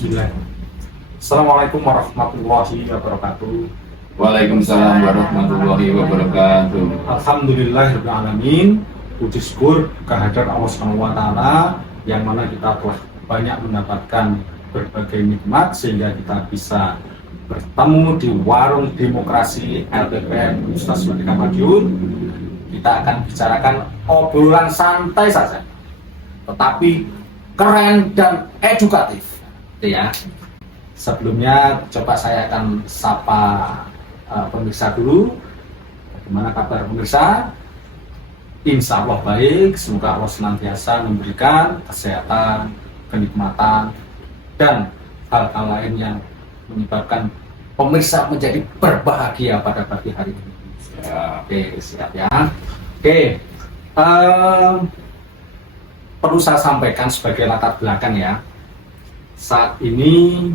Bismillah. Assalamualaikum warahmatullahi wabarakatuh. Waalaikumsalam warahmatullahi wabarakatuh. Alhamdulillahirrahmanirrahim. Puji syukur kehadirat Allah Subhanahu wa Ta'ala yang mana kita telah banyak mendapatkan berbagai nikmat sehingga kita bisa bertemu di warung demokrasi LPPM Universitas Merdeka Madiun. Kita akan bicarakan obrolan santai saja, tetapi keren dan edukatif. Ya. Sebelumnya coba saya akan sapa pemirsa dulu. Bagaimana kabar pemirsa? Insya Allah baik. Semoga Allah senantiasa memberikan kesehatan, kenikmatan, dan hal-hal lain yang menyebabkan pemirsa menjadi berbahagia pada pagi hari ini. Oke, siap ya. Oke, perlu saya sampaikan sebagai latar belakang ya. Saat ini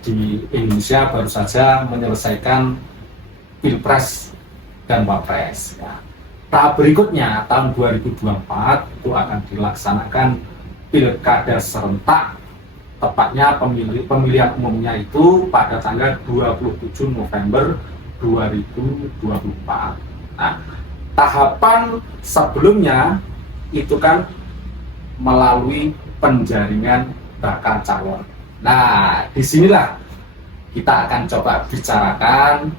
di Indonesia baru saja menyelesaikan Pilpres dan Wapres ya. Tahap berikutnya tahun 2024 itu akan dilaksanakan Pilkada serentak, tepatnya pemilihan umumnya itu pada tanggal 27 November 2024. Nah, tahapan sebelumnya itu kan melalui penjaringan bakal calon. Nah, disinilah kita akan coba bicarakan,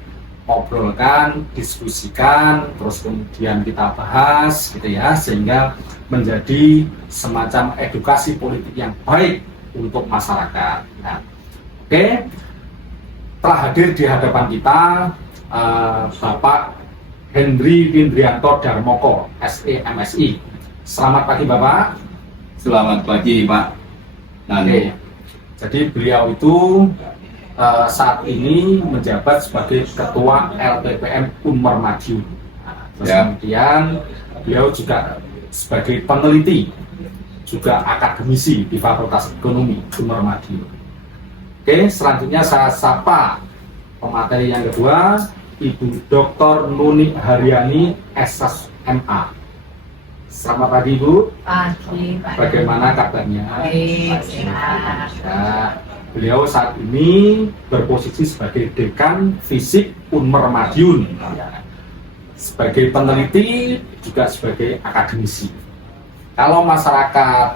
obrolkan, diskusikan, terus kemudian kita bahas gitu ya, sehingga menjadi semacam edukasi politik yang baik untuk masyarakat. Nah, oke, telah hadir di hadapan kita Bapak Henry Windrianto Darmoko, SE MSI. Selamat pagi Bapak. Selamat pagi Pak. Oke. Jadi beliau itu saat ini menjabat sebagai Ketua LPPM Unmar Madiun. Terus kemudian beliau juga sebagai peneliti, juga akademisi di Fakultas Ekonomi Unmar Madiun. Oke, selanjutnya saya sapa pemateri yang kedua, Ibu Dr. Nuni Haryani, SSMA. Selamat pagi Bu. Pagi, Pak. Bagaimana kabarnya? Baik, sehat. Ya, beliau saat ini berposisi sebagai Dekan Fisik Unmar Madiun, sebagai peneliti juga sebagai akademisi. Kalau masyarakat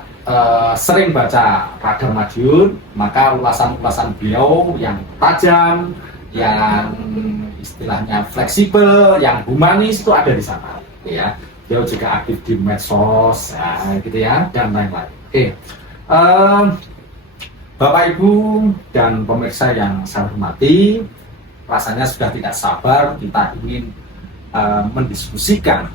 sering baca Radar Madiun, maka ulasan-ulasan beliau yang tajam, yang istilahnya fleksibel, yang humanis itu ada di sana, ya. Beliau juga aktif di medsos, ya, gitu ya, dan lain-lain. Oke, Bapak Ibu dan pemirsa yang saya hormati, rasanya sudah tidak sabar kita ingin mendiskusikan,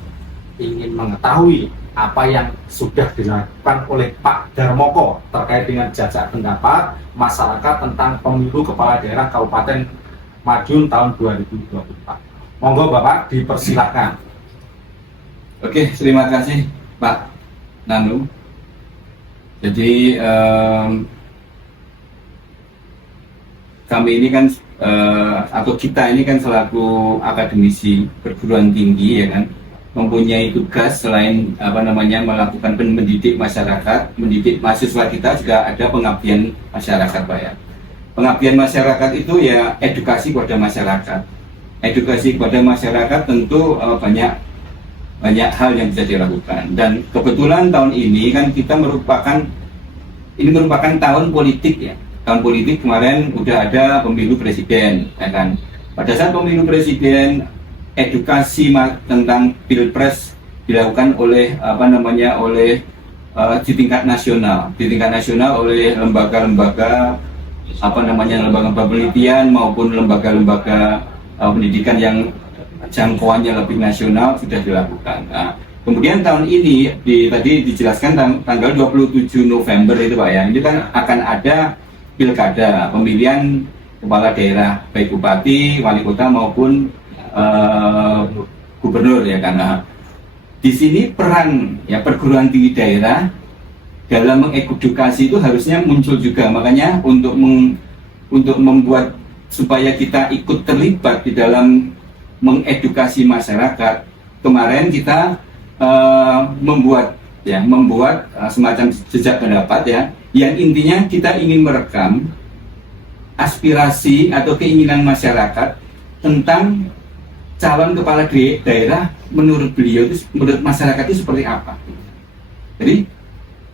ingin mengetahui apa yang sudah dilakukan oleh Pak Darmoko terkait dengan jajak pendapat masyarakat tentang pemilu kepala daerah Kabupaten Madiun tahun 2024. Monggo Bapak, dipersilahkan. Oke, terima kasih Pak Nanu. Jadi kami ini kan atau kita ini kan selaku akademisi perguruan tinggi ya kan, mempunyai tugas selain melakukan mendidik masyarakat, mendidik mahasiswa kita, juga ada pengabdian masyarakat Pak ya. Pengabdian masyarakat itu ya edukasi kepada masyarakat. Edukasi kepada masyarakat tentu banyak hal yang bisa dilakukan, dan kebetulan tahun ini kan kita merupakan tahun politik ya. Tahun politik kemarin udah ada pemilu presiden ya kan. Pada saat pemilu presiden, edukasi tentang pilpres dilakukan oleh di tingkat nasional oleh lembaga-lembaga penelitian maupun lembaga-lembaga pendidikan yang jangkauannya lebih nasional sudah dilakukan. Nah, kemudian tahun ini tadi dijelaskan tanggal 27 November itu Pak ya, ini kan akan ada pilkada pemilihan kepala daerah, baik bupati, wali kota maupun gubernur ya kan. Nah, di sini peran ya perguruan tinggi daerah dalam mengedukasi itu harusnya muncul juga. Makanya untuk membuat supaya kita ikut terlibat di dalam mengedukasi masyarakat, kemarin kita membuat semacam jejak pendapat ya, yang intinya kita ingin merekam aspirasi atau keinginan masyarakat tentang calon kepala daerah menurut beliau itu, menurut masyarakat itu seperti apa. Jadi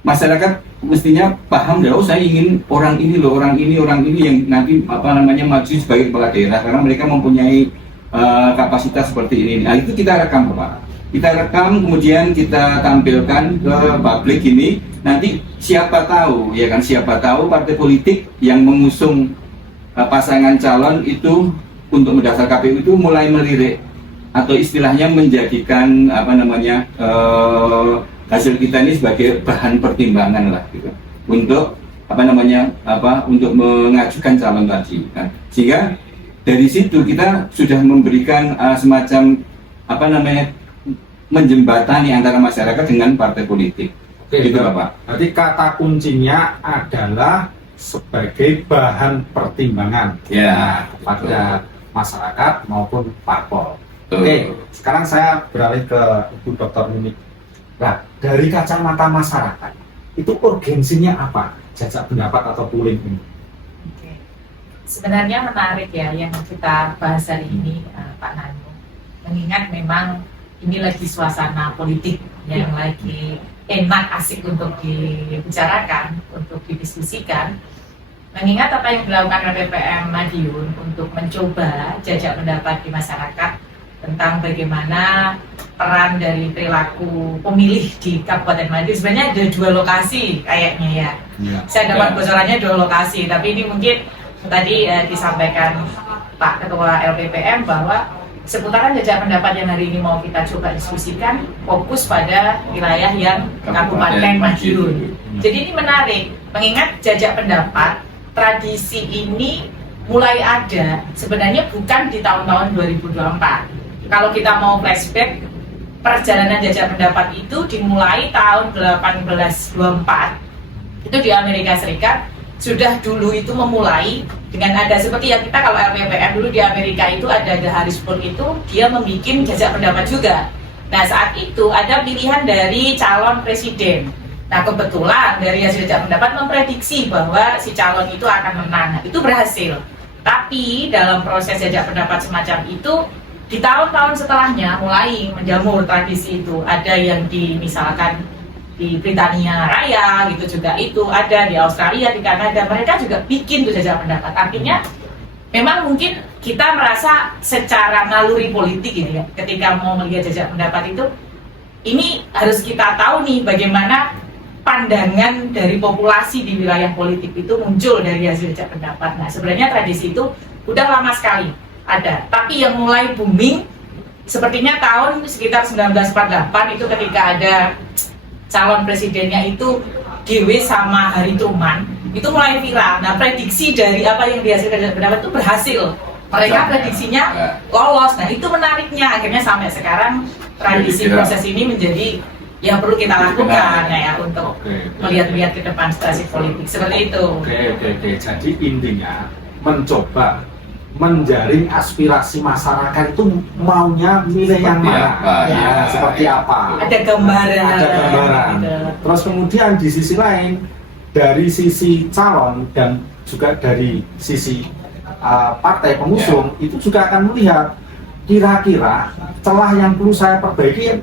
masyarakat mestinya paham bahwa saya ingin orang ini loh, orang ini yang nanti maju sebagai kepala daerah karena mereka mempunyai kapasitas seperti ini. Nah itu kita rekam Pak. Kita rekam kemudian kita tampilkan ke publik ini. Nanti siapa tahu ya kan, siapa tahu partai politik yang mengusung pasangan calon itu untuk mendaftar KPU itu mulai melirik atau istilahnya menjadikan hasil kita ini sebagai bahan pertimbangan lah gitu untuk untuk mengajukan calon tadi kan. Sehingga dari situ kita sudah memberikan semacam menjembatani antara masyarakat dengan partai politik. Oke, gitu Bapak. Berarti kata kuncinya adalah sebagai bahan pertimbangan Ya, kepada masyarakat maupun parpol. Betul. Oke, sekarang saya beralih ke Ibu Dr. Ninik. Nah, dari kacamata masyarakat, itu urgensinya apa? Jajak pendapat atau polling ini? Oke. Sebenarnya menarik ya yang kita bahas hari ini, Pak Nanu. Mengingat memang ini lagi suasana politik yang lagi enak, asik untuk dibicarakan, untuk didiskusikan. Mengingat apa yang dilakukan LPPM Madiun untuk mencoba jajak pendapat di masyarakat tentang bagaimana peran dari perilaku pemilih di Kabupaten Madiun. Sebenarnya ada 2 lokasi kayaknya ya. Saya dapat bocorannya 2 lokasi, tapi ini mungkin tadi disampaikan Pak Ketua LPPM bahwa seputaran jajak pendapat yang hari ini mau kita coba diskusikan fokus pada wilayah yang Kabupaten Madiun. Jadi ini menarik, mengingat jajak pendapat tradisi ini mulai ada sebenarnya bukan di tahun-tahun 2024. Kalau kita mau flashback, perjalanan jajak pendapat itu dimulai tahun 1824. Itu di Amerika Serikat. Sudah dulu itu memulai dengan ada seperti yang kita kalau LPPM dulu di Amerika itu ada Harrisburg itu dia membuat jajak pendapat juga. Nah saat itu ada pilihan dari calon presiden. Nah kebetulan dari hasil jajak pendapat memprediksi bahwa si calon itu akan menang. Nah, itu berhasil. Tapi dalam proses jajak pendapat semacam itu di tahun-tahun setelahnya mulai menjamur tradisi itu. Ada yang misalkan di Britania Raya gitu juga itu ada, di Australia, di Kanada mereka juga bikin tuh jajak pendapat. Artinya memang mungkin kita merasa secara naluri politik ini ya, ketika mau melihat jajak pendapat itu ini harus kita tahu nih bagaimana pandangan dari populasi di wilayah politik itu muncul dari hasil jajak pendapat. Nah sebenarnya tradisi itu udah lama sekali ada, tapi yang mulai booming sepertinya tahun sekitar 1948 itu ketika ada calon presidennya itu Dewi sama Harry Truman itu mulai viral. Nah prediksi dari apa yang dihasilkan pendapat itu berhasil. Mereka prediksinya lolos. Nah itu menariknya. Akhirnya sampai sekarang tradisi proses ini menjadi yang perlu kita lakukan ya untuk melihat-lihat ke depan situasi politik seperti itu. Oke. Jadi intinya mencoba menjaring aspirasi masyarakat itu maunya milih yang mana, seperti apa. Ada gambaran. Gitu. Terus kemudian di sisi lain dari sisi calon dan juga dari sisi partai pengusung itu juga akan melihat kira-kira celah yang perlu saya perbaiki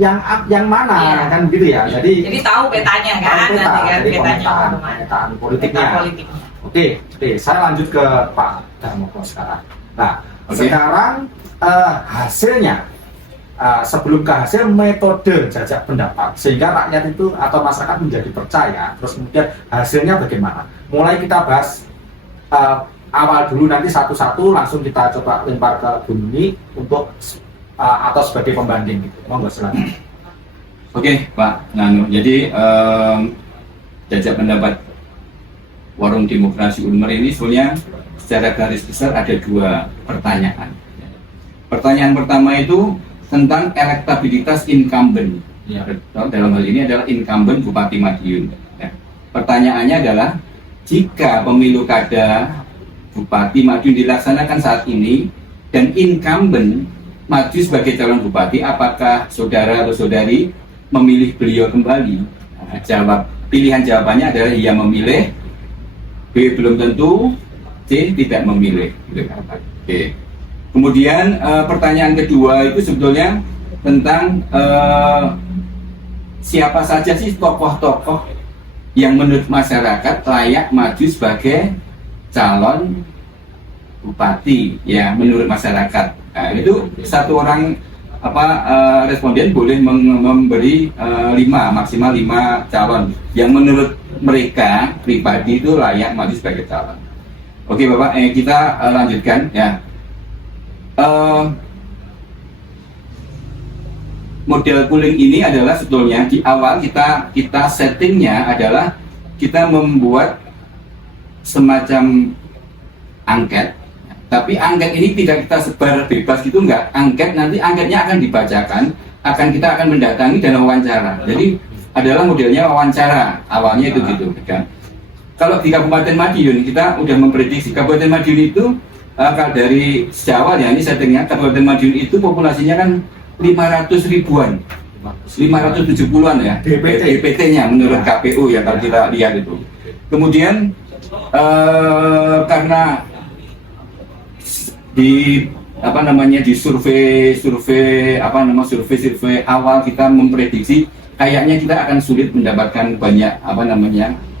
yang mana kan gitu ya. Jadi tahu petanya kan, jadi pemetaan politiknya. Oke, saya lanjut ke Pak Darmoko sekarang. Nah, sekarang hasilnya sebelum ke hasil metode jajak pendapat sehingga rakyat itu atau masyarakat menjadi percaya. Terus kemudian hasilnya bagaimana? Mulai kita bahas awal dulu, nanti satu-satu langsung kita coba lempar ke Bu Nini untuk atau sebagai pembanding gitu. Monggo silakan. Oke, Pak Nanu. Jadi jajak pendapat Warung Demokrasi Unmer ini sebenarnya secara garis besar ada 2 pertanyaan. Pertanyaan pertama itu tentang elektabilitas incumbent. Ya, dalam hal ini adalah incumbent Bupati Madiun. Ya. Pertanyaannya adalah jika pemilu kada Bupati Madiun dilaksanakan saat ini dan incumbent maju sebagai calon bupati, apakah saudara atau saudari memilih beliau kembali? Nah, jawab pilihan jawabannya adalah iya memilih, B belum tentu, C tidak memilih. Oke. Kemudian pertanyaan kedua itu sebetulnya tentang siapa saja sih tokoh-tokoh yang menurut masyarakat layak maju sebagai calon bupati ya menurut masyarakat. Nah, itu satu orang responden boleh memberi 5 maksimal 5 calon yang menurut mereka pribadi itu layak maju sebagai calon. Oke Bapak, kita lanjutkan ya. Model pooling ini adalah sebetulnya di awal kita settingnya adalah kita membuat semacam angket, tapi angket ini tidak kita sebar bebas gitu enggak. Angketnya akan dibacakan, kita akan mendatangi dan wawancara. Jadi adalah modelnya wawancara awalnya itu gitu kan. Kalau di Kabupaten Madiun kita udah memprediksi Kabupaten Madiun itu kalau dari sejak awal ya ini settingnya Kabupaten Madiun itu populasinya kan 500 ribuan, 570-an ya DPT-nya menurut KPU ya kalau kita lihat itu. Kemudian karena di survei awal kita memprediksi kayaknya kita akan sulit mendapatkan banyak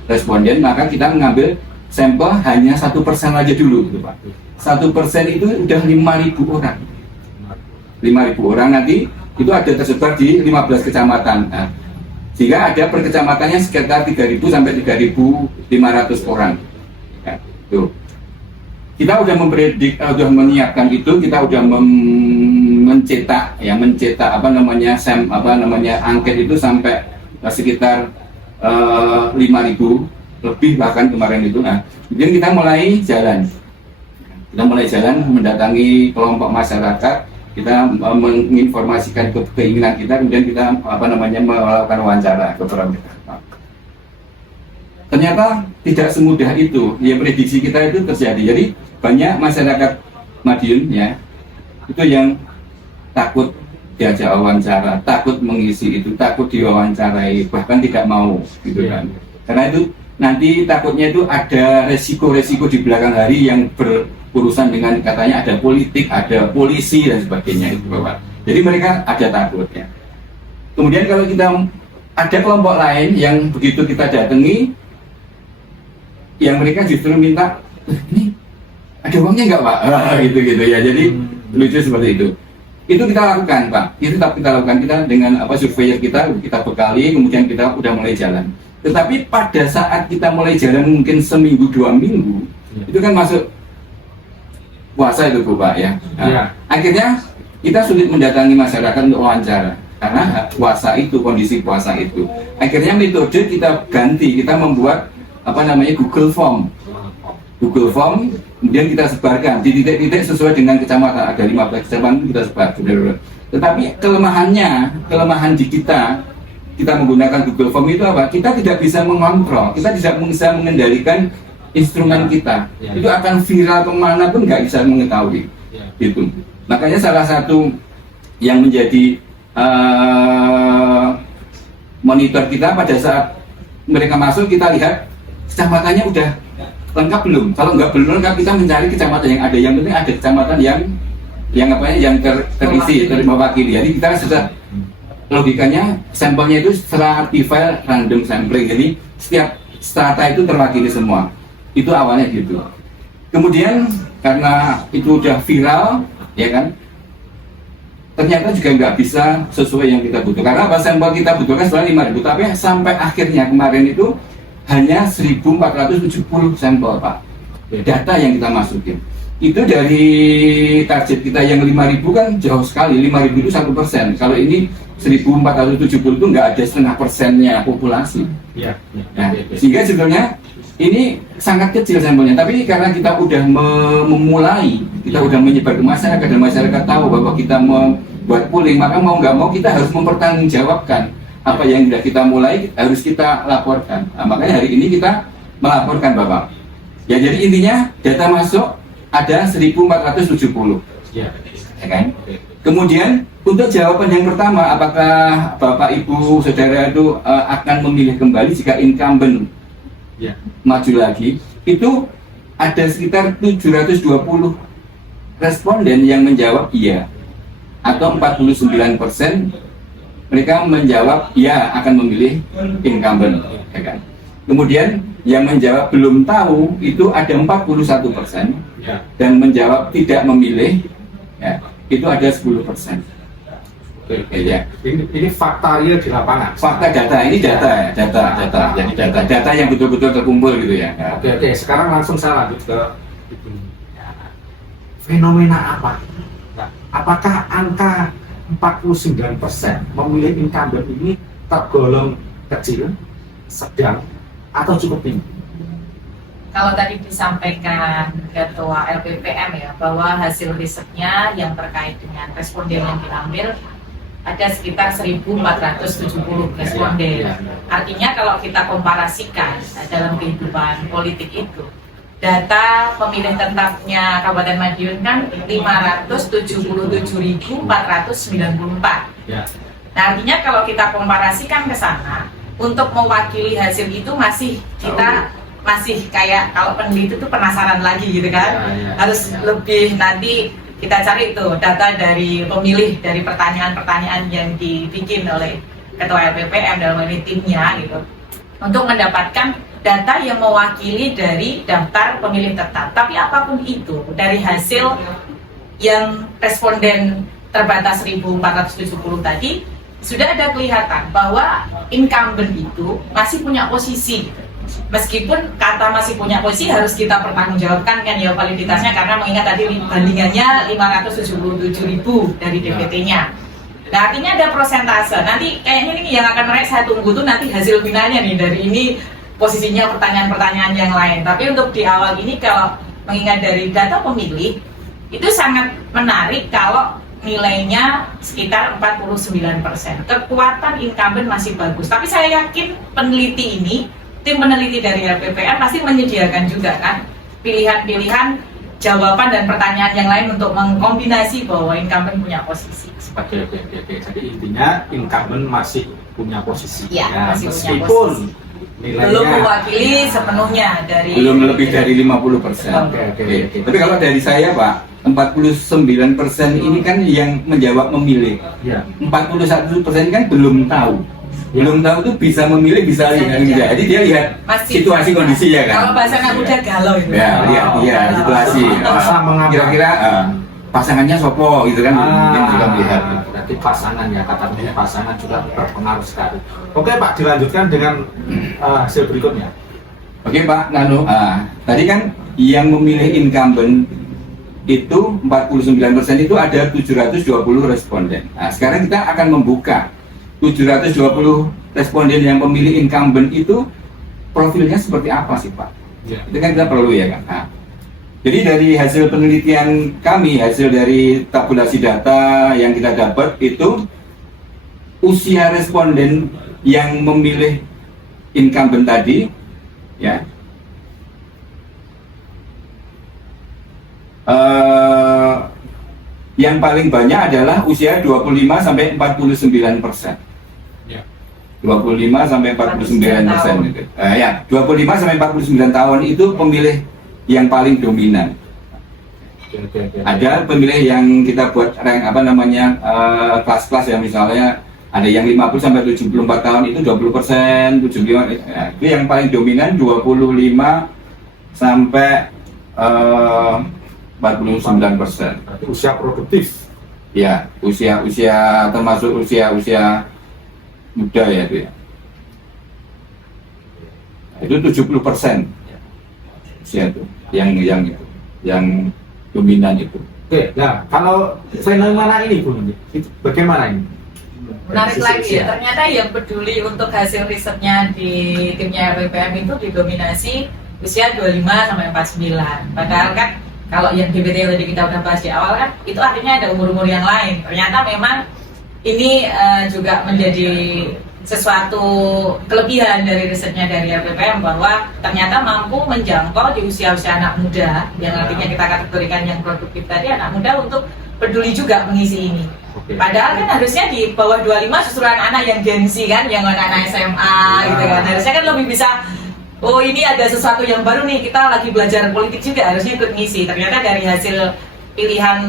responden, maka kita mengambil sampel hanya 1% aja dulu gitu Pak. 1% itu udah 5.000 orang. 5.000 orang nanti itu ada tersebar di 15 kecamatan. Nah, sehingga ada per kecamatannya sekitar 3.000 sampai 3.500 orang. Ya, tuh. Kita udah udah menyiapkan itu, kita udah mencetak angket itu sampai sekitar 5.000 lebih bahkan kemarin itu. Nah, kemudian kita mulai jalan mendatangi kelompok masyarakat, kita menginformasikan keinginan kita, kemudian kita melakukan wawancara kepada mereka. Ternyata tidak semudah itu, ya prediksi kita itu terjadi. Jadi banyak masyarakat Madiun ya itu yang takut diajak wawancara, takut mengisi itu, takut diwawancarai, bahkan tidak mau gitu kan. Karena itu nanti takutnya itu ada resiko-resiko di belakang hari yang berurusan dengan katanya ada politik, ada polisi dan sebagainya itu Bapak. Jadi mereka ada takutnya. Kemudian kalau kita ada kelompok lain yang begitu kita datangi, yang mereka justru minta, ini ada uangnya nggak Pak? Gitu ya. Jadi lucu seperti itu. Itu kita lakukan Pak. Itu tetap kita lakukan, kita dengan surveyor kita bekali, kemudian kita udah mulai jalan. Tetapi pada saat kita mulai jalan mungkin seminggu 2 minggu, itu kan masuk puasa itu Pak ya. Nah, akhirnya kita sulit mendatangi masyarakat untuk wawancara karena puasa itu, kondisi puasa itu. Akhirnya metode kita ganti, kita membuat Google Form, kemudian kita sebarkan di titik-titik sesuai dengan kecamatan. Ada 15 kecamatan kita sebar. Tetapi kelemahan di kita menggunakan Google Form itu apa? Kita tidak bisa mengontrol, kita tidak bisa mengendalikan instrumen kita. Itu akan viral kemana pun nggak bisa mengetahui. Gitu. Makanya salah satu yang menjadi monitor kita pada saat mereka masuk, kita lihat kecamatannya udah lengkap belum. Kalau belum lengkap, kita mencari kecamatan yang ada. Yang penting ada kecamatan yang terisi, mewakili. Jadi kita sudah logikanya sampelnya itu setelah artificial random sampling. Jadi setiap strata itu terwakili semua. Itu awalnya gitu. Kemudian karena itu udah viral, ya kan? Ternyata juga nggak bisa sesuai yang kita butuhkan. Karena sampel kita butuhkan setelah 5.000, tapi sampai akhirnya kemarin itu hanya 1.470 sampel Pak. Data yang kita masukin. Itu dari target kita yang 5.000 kan jauh sekali. 5.000 itu 1%. Kalau ini 1.470 itu nggak ada 0,5%-nya populasi. Nah, sehingga sebetulnya ini sangat kecil sampelnya. Tapi karena kita udah memulai, kita udah menyebar ke masyarakat dan masyarakat tahu bahwa kita membuat pooling, maka mau nggak mau kita harus mempertanggungjawabkan apa yang sudah kita mulai harus kita laporkan. Nah, makanya hari ini kita melaporkan Bapak. Ya jadi intinya data masuk ada 1.470. Ya kan? Kemudian untuk jawaban yang pertama, apakah Bapak Ibu Saudara itu akan memilih kembali jika incumbent Ya. maju lagi? Itu ada sekitar 720 responden yang menjawab iya, atau 49% mereka menjawab ya akan memilih incumbent, ya kan? Kemudian yang menjawab belum tahu itu ada 41%, Ya. dan menjawab tidak memilih, ya, itu ada 10%. Oke. Ya. Ini fakta real di lapangan. Fakta data ini data ya, jadi data yang betul-betul terkumpul gitu ya. Oke. Sekarang langsung saya lanjut ke itu. Fenomena apa? Nah, apakah angka 49% memilih incumbent ini tergolong kecil, sedang, atau cukup tinggi? Kalau tadi disampaikan Ketua LPPM ya, bahwa hasil risetnya yang terkait dengan responden yang diambil ada sekitar 1.470 responden. Artinya kalau kita komparasikan dalam kehidupan politik itu, data pemilih tetapnya Kabupaten Madiun kan 577.494. Ya. Nah, artinya kalau kita komparasikan ke sana, untuk mewakili hasil itu kita masih kayak kalau peneliti itu penasaran lagi gitu kan. Harus lebih nanti kita cari itu data dari pemilih, dari pertanyaan-pertanyaan yang dibikin oleh Ketua LPPM dalam ini timnya gitu, untuk mendapatkan data yang mewakili dari daftar pemilih tetap. Tapi apapun itu, dari hasil yang responden terbatas 1.470 tadi, sudah ada kelihatan bahwa incumbent itu masih punya posisi gitu. Meskipun kata masih punya posisi harus kita pertanggungjawabkan kan ya validitasnya, karena mengingat tadi bandingannya 577.000 dari DPT-nya. Nah, artinya ada prosentase. Nanti kayaknya ini yang akan menarik, saya tunggu tuh nanti hasil finalnya nih dari ini posisinya pertanyaan-pertanyaan yang lain. Tapi untuk di awal ini kalau mengingat dari data pemilih itu sangat menarik kalau nilainya sekitar 49%. Kekuatan incumbent masih bagus. Tapi saya yakin peneliti ini, tim peneliti dari LPPM pasti menyediakan juga kan pilihan-pilihan jawaban dan pertanyaan yang lain untuk mengkombinasi bahwa incumbent punya posisi. Oke. Jadi intinya incumbent masih punya posisi. Ya, masih punya meskipun posisi. nilainya Belum mewakili sepenuhnya dari Belum lebih dari 50%. Oke. Tapi kalau dari saya Pak, 49% ini kan yang menjawab memilih. Ya. 41% kan belum tahu. Belum tahu tuh bisa memilih, bisa lihat. Iya. Jadi dia lihat situasi kondisi ya kan. Kalau bahasa anak muda galau itu. Ya, lihat Galau. situasi. Masa mengambil. Kira-kira pasangannya sopo gitu kan, yang juga melihat. Berarti pasangan ya, katanya pasangan juga berpengaruh sekali. Oke Pak, dilanjutkan dengan hasil berikutnya. Oke Pak Nano, tadi kan yang memilih incumbent itu 49% itu ada 720 responden. Nah, sekarang kita akan membuka 720 responden yang memilih incumbent itu profilnya seperti apa sih Pak? Ya. Itu kan kita perlu ya kan. Nah, jadi dari hasil penelitian kami, hasil dari tabulasi data yang kita dapat itu usia responden yang memilih incumbent tadi, ya, yang paling banyak adalah usia 25 sampai 49%. Ya. 25 sampai 49%. Gitu. Ya, 25 sampai 49 tahun itu pemilih yang paling dominan. Oke. Ada pemilih yang kita buat rank kelas-kelas ya, misalnya ada yang 50 sampai 74 tahun itu 20%, 75 ya, itu yang paling dominan 25 sampai 49%. Berarti usia produktif. Ya, usia termasuk usia muda ya itu ya. Itu 70% usia itu yang dominan itu. Oke, nah kalau fenomena ini Bu, bagaimana ini? Menarik lagi ya, ternyata yang peduli untuk hasil risetnya di timnya LPPM itu didominasi usia 25 sampai 49. Padahal kan kalau yang DPT yang tadi kita udah bahas di awal kan itu artinya ada umur-umur yang lain. Ternyata memang ini juga menjadi sesuatu kelebihan dari risetnya dari LPPM bahwa ternyata mampu menjangkau di usia-usia anak muda, yang artinya kita kategorikan yang produktif tadi anak muda, untuk peduli juga mengisi ini. Oke. Padahal kan harusnya di bawah 25 justru anak-anak yang Gen Z kan, yang anak-anak SMA gitu kan. Harusnya kan lebih bisa, oh ini ada sesuatu yang baru nih, kita lagi belajar politik juga, harusnya ikut ngisi. Ternyata dari hasil pilihan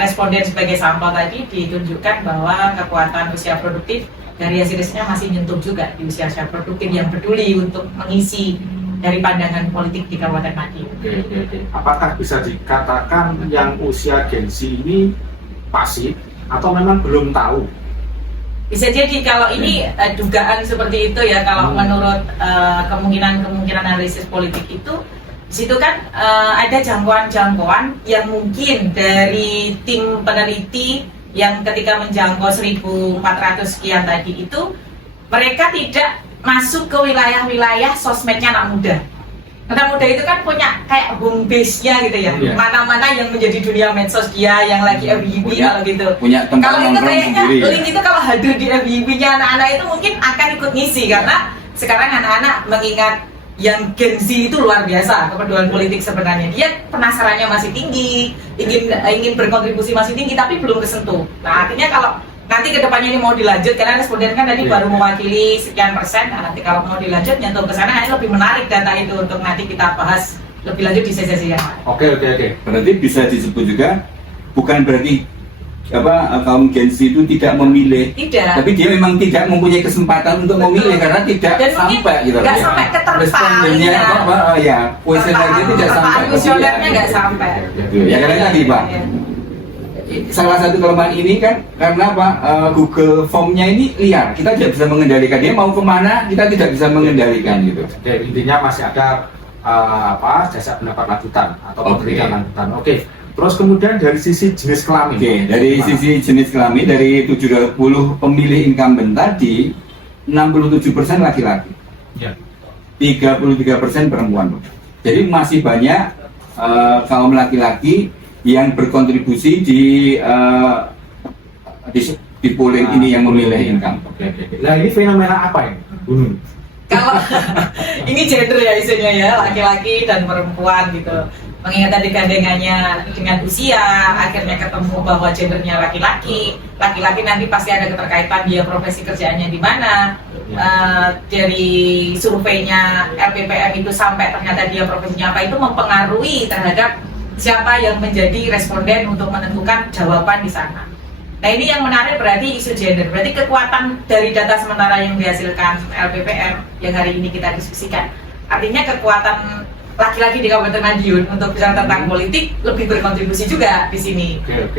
responden sebagai sampel tadi ditunjukkan bahwa kekuatan usia produktif dari hasil risetnya masih nyentuh juga di usia-usia produktif yang peduli untuk mengisi dari pandangan politik di Kabupaten Madiun. Oke. Apakah bisa dikatakan yang usia Gen Z ini pasif atau memang belum tahu? Bisa jadi kalau ini dugaan seperti itu ya, kalau menurut kemungkinan analisis politik itu, di situ kan ada jangkauan-jangkauan yang mungkin dari tim peneliti yang ketika menjangkau 1.400 sekian tadi itu, mereka tidak masuk ke wilayah-wilayah sosmednya anak muda. Anak muda itu kan punya kayak home base-nya gitu ya, mana-mana yang menjadi dunia medsos dia, yang lagi FYP kalau gitu. Punya tempat Kalau itu nongkrong kayaknya sendiri ya. link itu kalau hadir di FYP-nya anak-anak itu mungkin akan ikut ngisi, karena sekarang anak-anak mengingat yang Gen Z itu luar biasa kepedulian politik sebenarnya. Dia penasarannya masih tinggi, ingin berkontribusi masih tinggi, tapi belum kesentuh. Nah artinya kalau nanti kedepannya ini mau dilanjut, karena responden kan tadi baru mewakili sekian persen, nah, nanti kalau mau dilanjut nyentuh ke sana, nanti lebih menarik data itu untuk nanti kita bahas lebih lanjut di sesi yang lain. Oke. Berarti bisa disebut juga bukan berarti kaum Gen Z itu tidak memilih, Tidak. tapi dia memang tidak mempunyai kesempatan untuk memilih karena tidak Dan sampai gitu. nggak sampai keterpaling Respondennya ya, kuesionernya tidak sampai ke dia. kuesionernya nggak sampai. Ya karena tadi Pak. Iya. Salah satu kelemahan ini kan karena Google Form-nya ini liar, kita tidak bisa mengendalikan dia mau kemana, kita tidak bisa mengendalikan gitu. Oke, intinya masih ada jasa pendapat lanjutan atau penelitian lanjutan. Oke. Terus kemudian dari sisi jenis kelamin. Oke, dari sisi jenis kelamin dari 70 pemilih incumbent tadi 67% laki-laki. Ya. 33% perempuan. Jadi masih banyak kaum laki-laki yang berkontribusi di polling ini yang memilih income. Oke. Nah ini fenomena apa ini? Kalau ini gender ya isunya ya, laki-laki dan perempuan gitu. Mengingat tadi gandengannya dengan usia, akhirnya ketemu bahwa gendernya laki-laki nanti pasti ada keterkaitan dia profesi kerjaannya di mana. Dari surveinya LPPM itu sampai ternyata dia profesinya apa itu mempengaruhi terhadap siapa yang menjadi responden untuk menentukan jawaban di sana. Nah ini yang menarik berarti isu gender, berarti kekuatan dari data sementara yang dihasilkan LPPM yang hari ini kita diskusikan, artinya kekuatan laki-laki di Kabupaten Madiun untuk bicara tentang politik lebih berkontribusi juga di sini.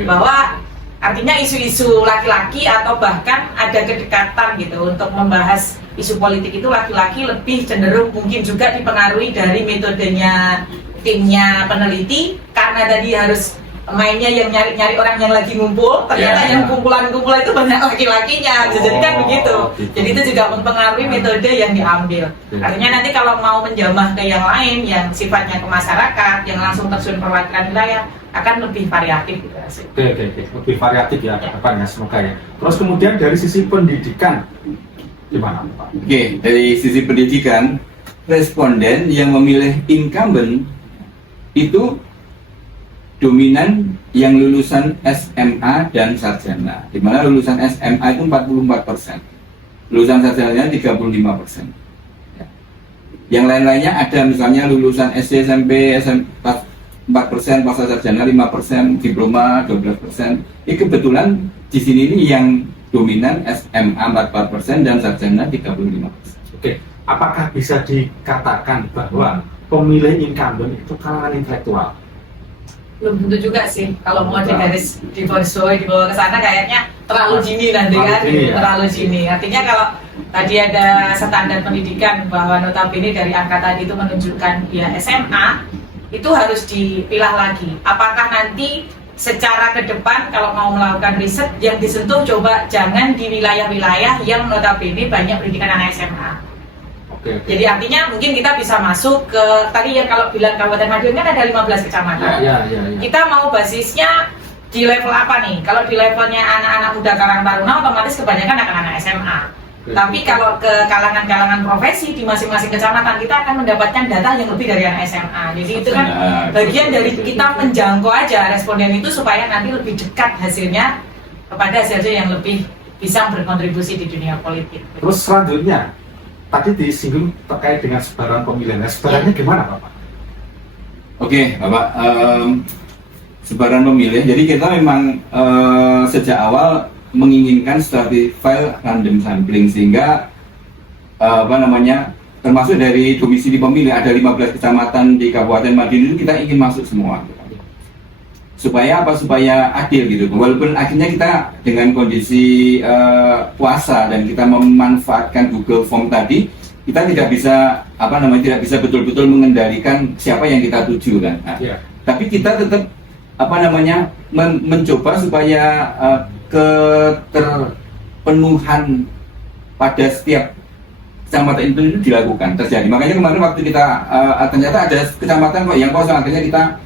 Bahwa artinya isu-isu laki-laki atau bahkan ada kedekatan gitu untuk membahas isu politik itu laki-laki lebih cenderung mungkin juga dipengaruhi dari metodenya timnya peneliti, karena tadi harus mainnya yang nyari-nyari orang yang lagi ngumpul, ternyata yang kumpulan-kumpulan itu banyak laki-lakinya, jadi kan begitu. Jadi itu juga mempengaruhi metode yang diambil. Artinya nanti kalau mau menjamah ke yang lain yang sifatnya ke masyarakat, yang langsung terjun perwakilan wilayah, akan lebih variatif gitu. Oke. Lebih variatif ya ke depan ya, semoga ya. Terus kemudian dari sisi pendidikan gimana Pak? Oke, dari sisi pendidikan, responden yang memilih incumbent itu dominan yang lulusan SMA dan sarjana, di mana lulusan SMA itu 44%, lulusan sarjana 35%. Yang lain-lainnya ada misalnya lulusan SD, SMP, SMA 4%, pasca sarjana 5%, diploma 12%. Ini kebetulan di sini ini yang dominan SMA 44% dan sarjana 35%. Oke, apakah bisa dikatakan bahwa pemilih incumbent itu kalangan intelektual? Belum tentu juga sih, kalau mau di garis dibawa ke sana kayaknya terlalu dini nanti kan, terlalu dini. Artinya kalau tadi ada standar pendidikan bahwa notabene dari angka tadi itu menunjukkan dia SMA, itu harus dipilah lagi. Apakah nanti secara ke depan kalau mau melakukan riset yang disentuh coba jangan di wilayah-wilayah yang notabene banyak pendidikan anak SMA. Jadi artinya mungkin kita bisa masuk ke tadi ya, kalau bilang Kabupaten Madiun kan ada 15 kecamatan. Kita mau basisnya di level apa nih? Kalau di levelnya anak-anak muda Karang Taruna otomatis kebanyakan anak-anak SMA. Tapi kalau ke kalangan-kalangan profesi di masing-masing kecamatan kita akan mendapatkan data yang lebih dari anak SMA. Jadi itu kan bagian dari kita menjangkau aja responden itu supaya nanti lebih dekat hasilnya kepada hasil yang lebih bisa berkontribusi di dunia politik. Terus selanjutnya, tadi disinggung terkait dengan sebaran pemilihan. Nah, sebarannya gimana, Bapak? Oke, Bapak. Sebaran pemilih. Jadi kita memang sejak awal menginginkan stratified random sampling, sehingga termasuk dari domisili pemilih ada 15 kecamatan di Kabupaten Madiun itu kita ingin masuk semua. Supaya apa? Supaya adil gitu. Walaupun akhirnya kita dengan kondisi puasa dan kita memanfaatkan Google Form tadi, kita tidak bisa tidak bisa betul-betul mengendalikan siapa yang kita tuju kan. Nah, tapi kita tetap mencoba supaya keterpenuhan pada setiap kecamatan itu dilakukan, terjadi. Makanya kemarin waktu kita ternyata ada kecamatan kok yang kosong, akhirnya kita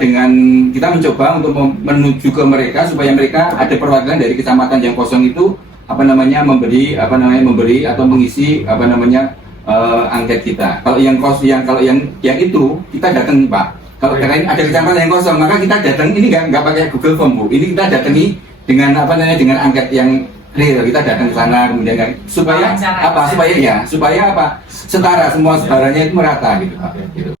dengan kita mencoba untuk menuju ke mereka supaya mereka ada perwakilan dari kecamatan yang kosong itu memberi atau mengisi angket kita. Kalau yang itu kita datang, Pak. Kalau karena ada kecamatan yang kosong, maka kita datang ini nggak pakai Google Form, Bu. Ini kita datangi dengan dengan angket yang real. Kita datang ke sana kemudian supaya setara, semua sebarannya itu merata gitu, Pak. Gitu.